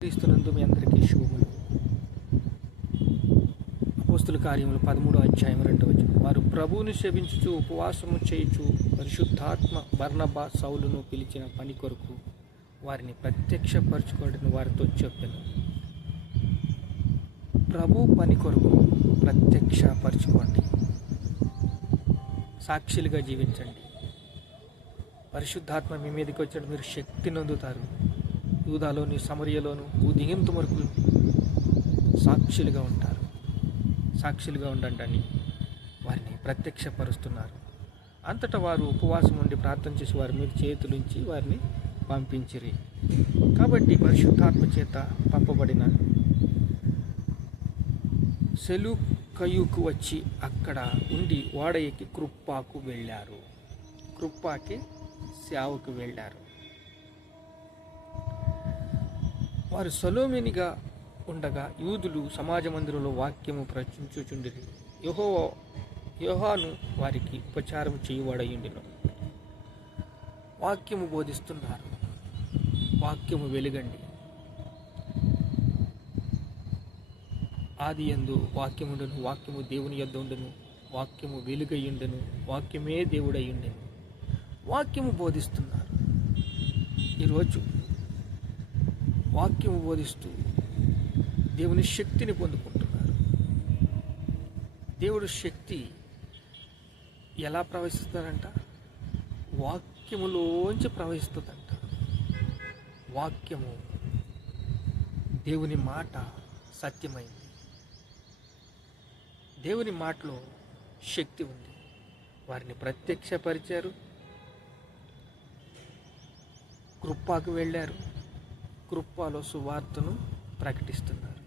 క్రీస్తునందు మీ అందరికీ శుభములు. అపోస్తుల కార్యములు 13వ అధ్యాయం 2వ వచనం. వారు ప్రభువుని సేవించుచు ఉపవాసము చేయుచు పరిశుద్ధాత్మ బర్నబా సౌలును పిలిచిన పని కొరకు వారిని ప్రత్యక్షపరచుకోవడం వారితో చెప్పాను. ప్రభు పని కొరకు ప్రత్యక్షపరచుకోండి, సాక్షులుగా జీవించండి. పరిశుద్ధాత్మ మీ మీదకి వచ్చాడు, మీరు శక్తి నొందుతారు. యూదాలోని సమరియలోను ఉదయంత వరకు సాక్షులుగా ఉంటారు. సాక్షులుగా ఉండండి అని వారిని ప్రత్యక్షపరుస్తున్నారు. అంతటా వారు ఉపవాసం ఉండి ప్రార్థన చేసి వారి మీద చేతులుంచి వారిని పంపించిరి. కాబట్టి పరిశుద్ధాత్మ చేత పంపబడిన సెలూకయుకు వచ్చి అక్కడ ఉండి ఓడ ఎక్కి క్రుప్పాకు వెళ్ళారు. క్రుప్పాకి సేవకు వెళ్ళారు. వారు సొలొమోనిగా ఉండగా యూదులు సమాజ మందిరంలో వాక్యము ప్రచురించుచుండిరి. యోహాను వారికి ఉపచారం చేయువాడయుండెను. వాక్యము బోధిస్తున్నారు. వాక్యము వెలుగండి. ఆది యందు వాక్యముండెను, వాక్యము దేవుని యొద్ద ఉండెను, వాక్యము వెలుగయ్యుండెను, వాక్యమే దేవుడయ్యుండెను. వాక్యము బోధిస్తున్నారు. ఈరోజు వాక్యము బోధిస్తూ దేవుని శక్తిని పొందుకుంటున్నారు. దేవుడు శక్తి ఎలా ప్రవహిస్తుందంట? వాక్యములోంచి ప్రవహిస్తుందంట. వాక్యము, దేవుని మాట సత్యమైంది. దేవుని మాటలో శక్తి ఉంది. వారిని ప్రత్యక్షపరిచారు. కృప్పాకు వెళ్ళారు. కృప్పాలో సువార్తను ప్రకటిస్తున్నారు.